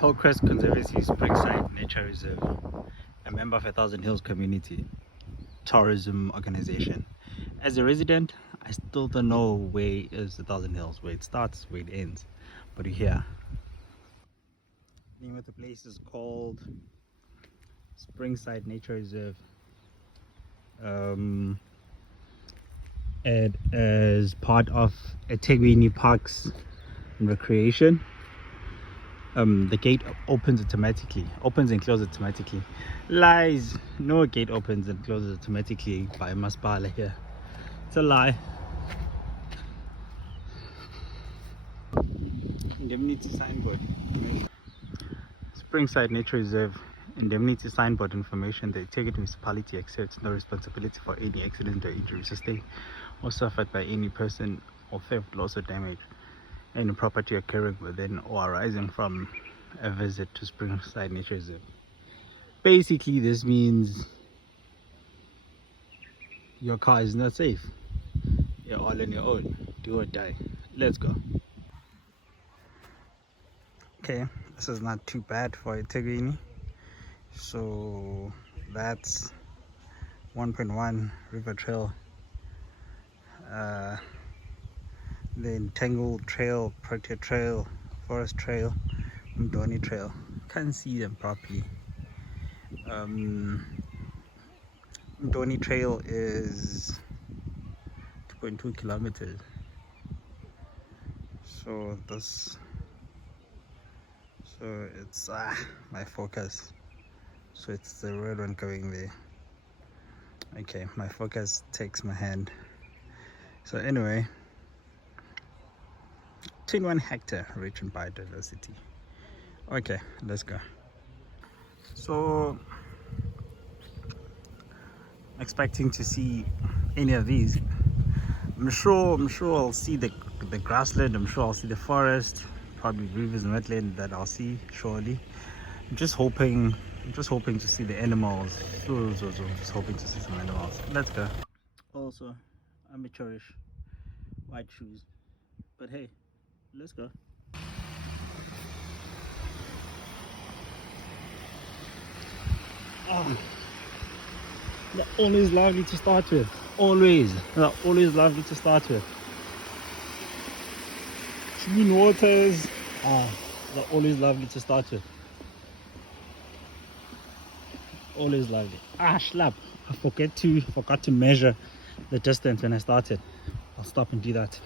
Hillcrest Conservancy Springside Nature Reserve, a member of 1,000 Hills Community Tourism Organization. As a resident, I still don't know where is 1,000 Hills, where it starts, where it ends, but we're here. The name of the place is called Springside Nature Reserve. It is part of eThekwini Parks and Recreation. The gate opens and closes automatically. Lies, no gate opens and closes automatically by Masipala here. It's a lie. Indemnity signboard. Springside Nature Reserve. Indemnity signboard information. The Itekwini municipality accepts no responsibility for any accident or injury sustained or suffered by any person or theft, loss or damage any property occurring within or arising from a visit to Springside Nature Reserve. Basically, this means your car is not safe. You're all on your own. Do or die. Let's go. Okay, this is not too bad for eThekwini. So that's 1.1 River Trail. The Entangled Trail, Protea Trail, Forest Trail, Mdoni Trail. Can't see them properly. Mdoni Trail is 2.2 kilometers. So it's my focus. So it's the red one going there. Okay, my focus takes my hand. So anyway, 21 hectare rich in biodiversity. Okay, let's go. So expecting to see any of these. I'm sure I'll see the grassland. I'm sure I'll see the forest, probably rivers and wetland that I'll see surely. I'm just hoping to see the animals. Just hoping to see some animals. Let's go. Also, amateurish white shoes, but hey, let's go. Oh, they're always lovely to start with. They're always lovely to start with. Clean waters. They're always lovely to start with. Always lovely. Schlap. I forgot to measure the distance when I started. I'll stop and do that.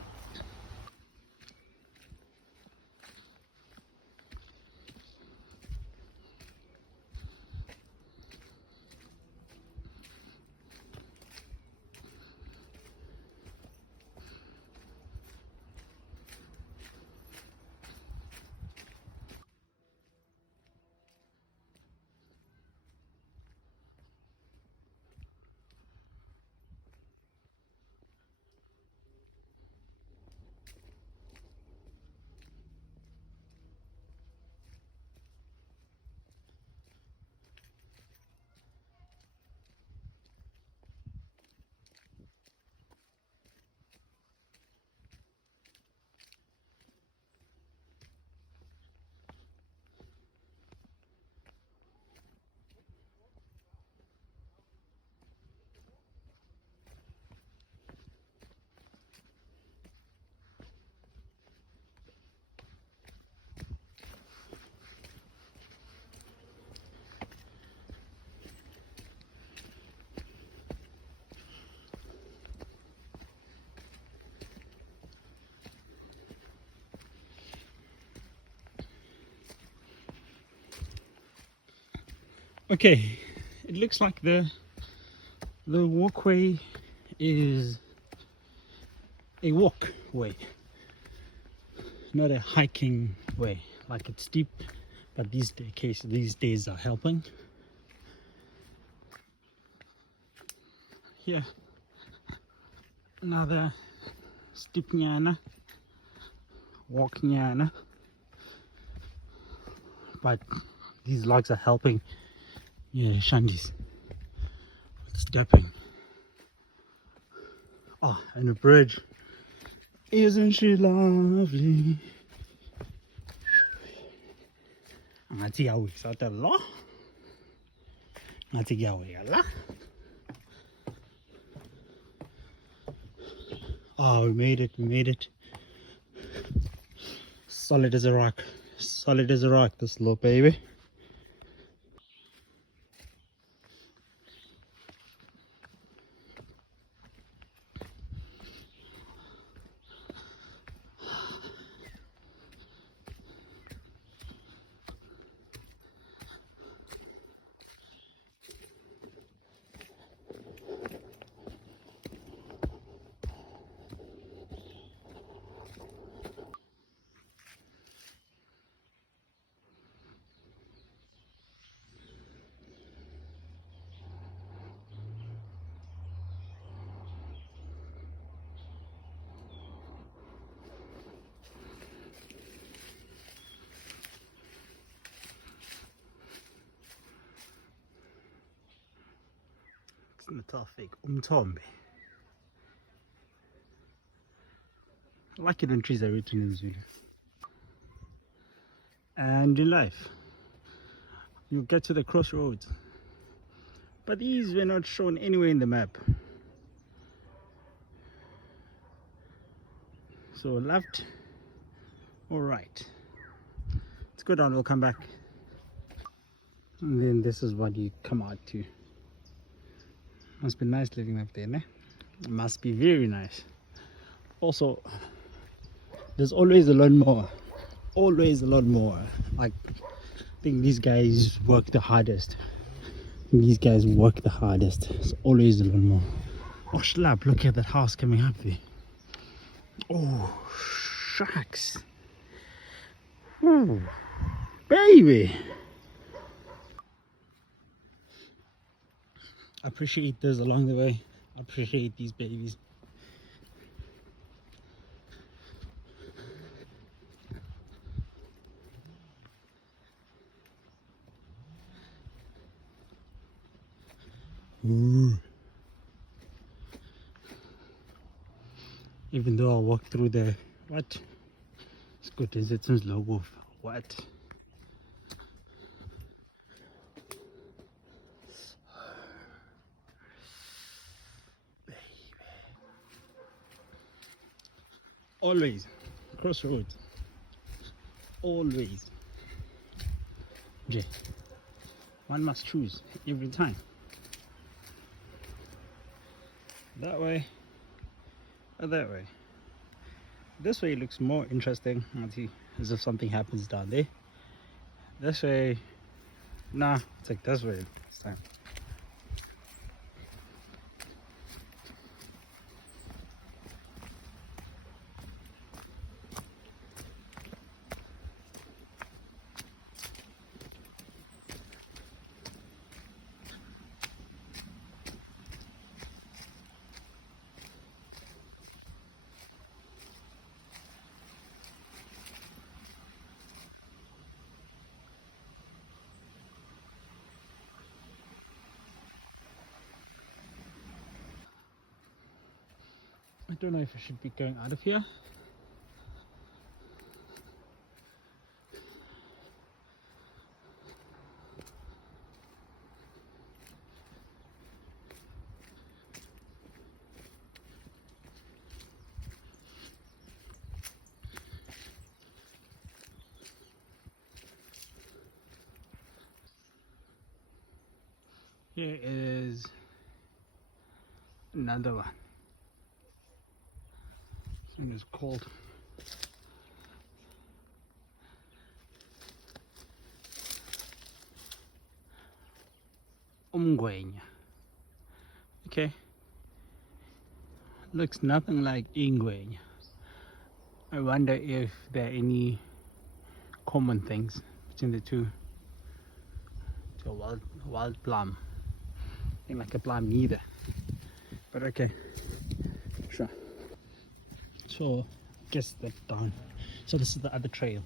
Okay, it looks like the walkway is a walkway, not a hiking way. Like, it's steep, but these days are helping. Here, another steep nyana, walk nyana, but these logs are helping. Yeah, shandies with stepping. Oh, and a bridge. Isn't she lovely? ngathi yawisa lo ngathi kuyaweka la. Oh, we made it. Solid as a rock, this little baby. Sinetafik umthombe. I like it when trees are written in Zulu. And in life, you get to the crossroads, but these were not shown anywhere in the map. So left or right. Let's go down, we'll come back. And then this is what you come out to. Must be nice living up there, ne? It must be very nice. Also, there's always a lot more. Like, I think these guys work the hardest. It's always a lot more. Oh, slap, look at that house coming up there. Oh, shucks. Ooh, baby. I appreciate this along the way. I appreciate these babies. Ooh. Even though I walk through the what? It's good as it sounds logo. What? Baby. Always crossroads. Always. Jay. One must choose every time. That way or that way. This way looks more interesting. Let's see, as if something happens down there. This way, nah, it's like this way this time. I don't know if I should be going out of here. Here is another one. This one is called Umgwenya. Okay. Looks nothing like Ingwenya. I wonder if there are any common things between the two. It's a wild plum. Ain't like a plum either. But okay. Sure. So guess that down. So this is the other trail.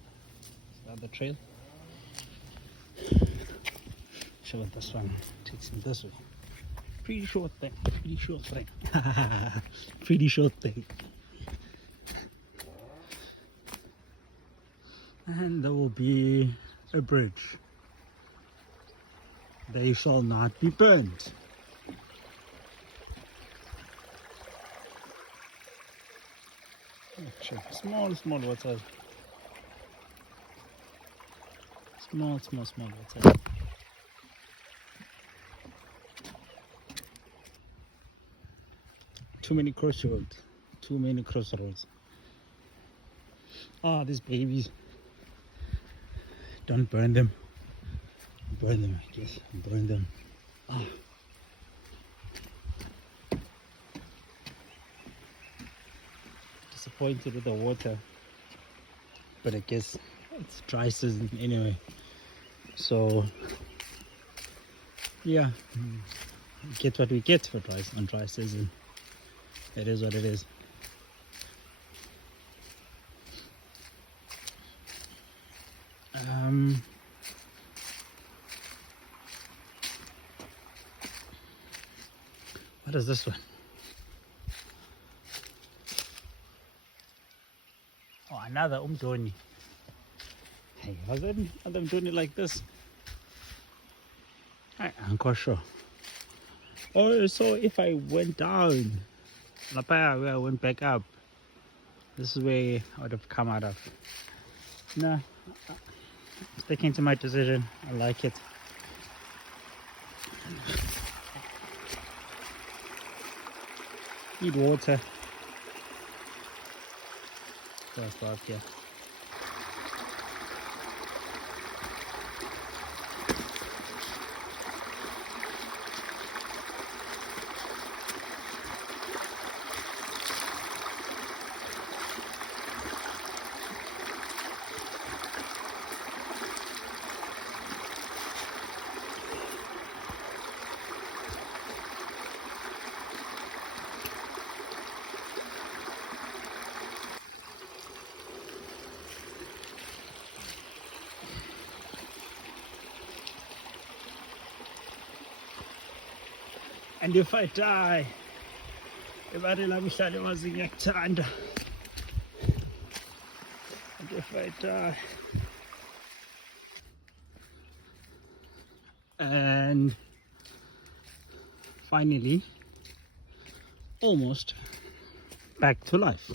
The other trail. Sure, this one takes me this way. Pretty short thing. Pretty short thing. Pretty short thing. And there will be a bridge. They shall not be burnt. Small water. Small water. Too many crossroads. Ah, these babies. Don't burn them. Burn them, I guess. Burn them. Ah. Disappointed with the water. But I guess it's dry season anyway. So, yeah. We get what we get for dry season. It is what it is. What is this one? Oh, another umdoni. Hey, was it another umdoni like this? I'm quite sure. Oh, so if I went down, Lapaya, where I went back up, this is where I would have come out of. No, I'm sticking to my decision. I like it. Need water. First up here. And if I die, ibari lami hlale wazi ngiyakuthanda. And if I die, and finally, almost back to life.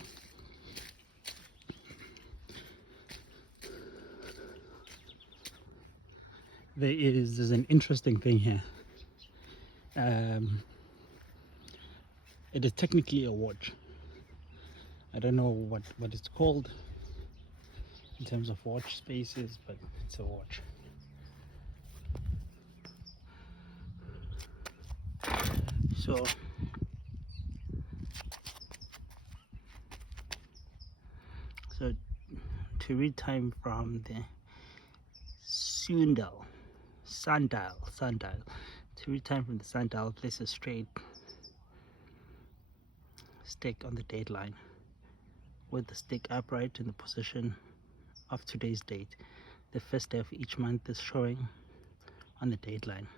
There's an interesting thing here. It is technically a watch. I don't know what it's called in terms of watch spaces, but it's a watch. So to read time from the sundial, to read time from the sundial, place a straight stick on the date line with the stick upright in the position of today's date. The first day of each month is showing on the date line.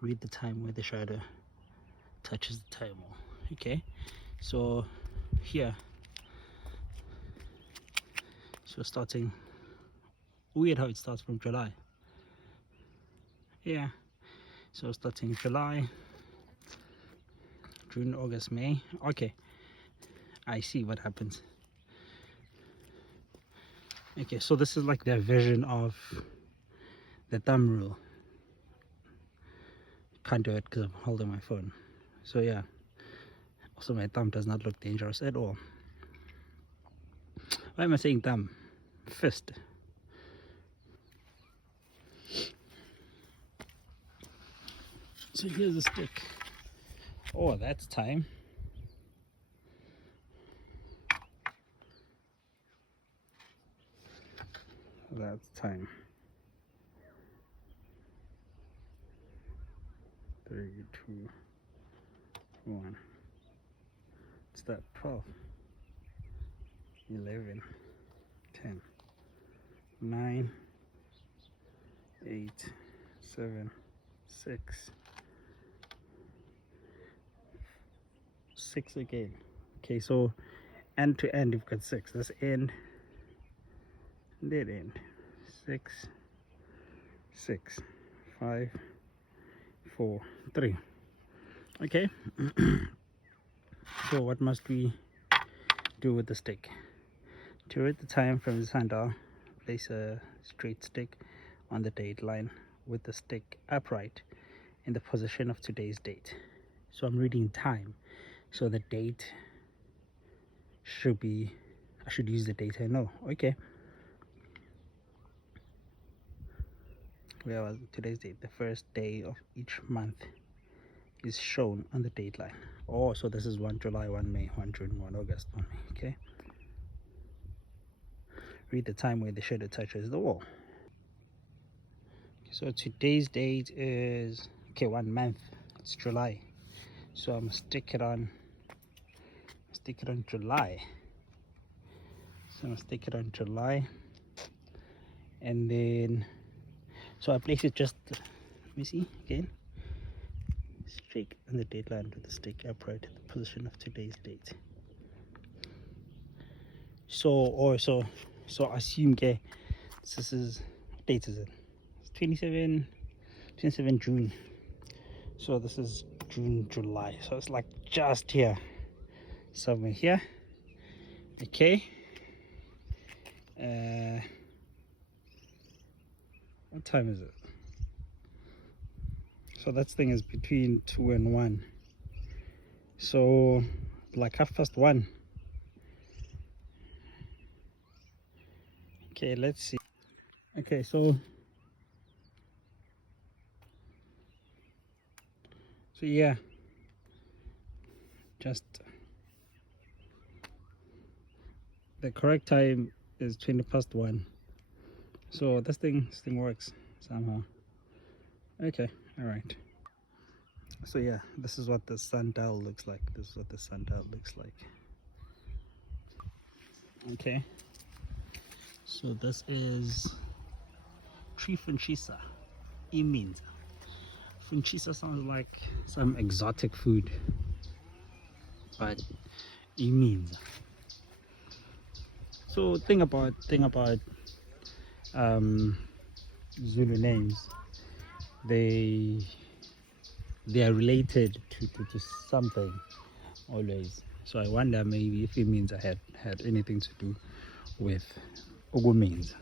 Read the time where the shadow touches the time wall. Okay, so here, so starting, weird how it starts from July. Yeah, so starting July, June, August, May. Okay, I see what happens. Okay, so this is like their version of the thumb rule. Can't do it because I'm holding my phone. So yeah, also my thumb does not look dangerous at all. Why am I saying thumb? Fist. So here's a stick. Oh, that's time. That's time. 3, 2, 1. It's that 12, 11, 10, 9, 8, 7, 6, 6 again. Okay, so end to end you've got 6. This end, that end. 6, 6, 5, 4, 3. Okay. So what must we do with the stick? To read the time from the sundial, place a straight stick on the date line with the stick upright in the position of today's date. So I'm reading time, so the date should be, I should use the date I know. Okay, where was today's date? The first day of each month is shown on the date line. Oh, so this is 1 July, 1 May, 1 June, 1 August, 1 May. Okay, read the time where the shadow touches the wall. So today's date is, okay, 1 month, it's July, so I'm gonna stick it on July. So I'm gonna stick it on July, and then so I place it just, let me see again, straight on the date line with the stick upright in the position of today's date. So assume, okay, this is, what date is it? It's 27 June. So this is June, July, so it's like just here, somewhere here. Okay, what time is it? So that thing is between 2 and 1, so like 1:30. Okay, let's see. Okay, so yeah, just the correct time is 1:20. So this thing works somehow. Okay, all right. So yeah, this is what the sundial looks like. Okay, so this is tree funchisa. It means funchisa sounds like some exotic food, but it means. So thing about Zulu names, they are related to something always. So I wonder maybe if it means I had anything to do with means.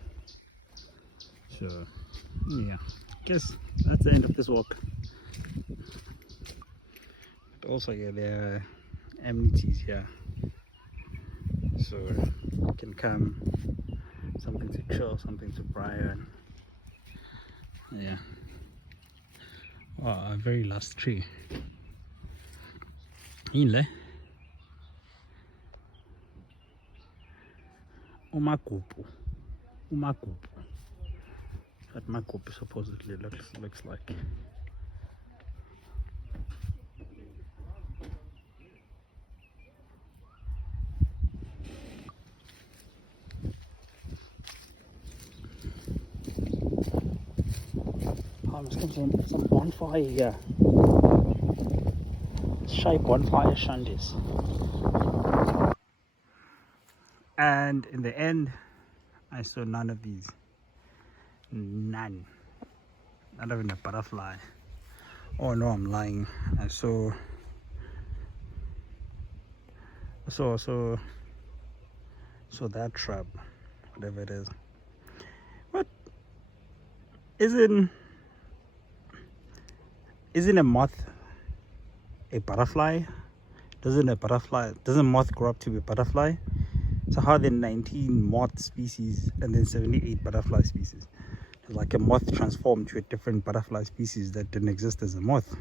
So yeah, guess that's the end of this walk. But also, yeah, there are amenities here, so you can come, something to chill, something to briar. Yeah. Wow, a very last tree. Ile umagupu. What magupu supposedly looks like. There's some bonfire here. Shy bonfire shandies. And in the end, I saw none of these. None. Not even a butterfly. Oh no, I'm lying. I saw that shrub, whatever it is. What? Isn't a moth a butterfly? Doesn't moth grow up to be a butterfly? So how are there 19 moth species and then 78 butterfly species? Like a moth transformed to a different butterfly species that didn't exist as a moth.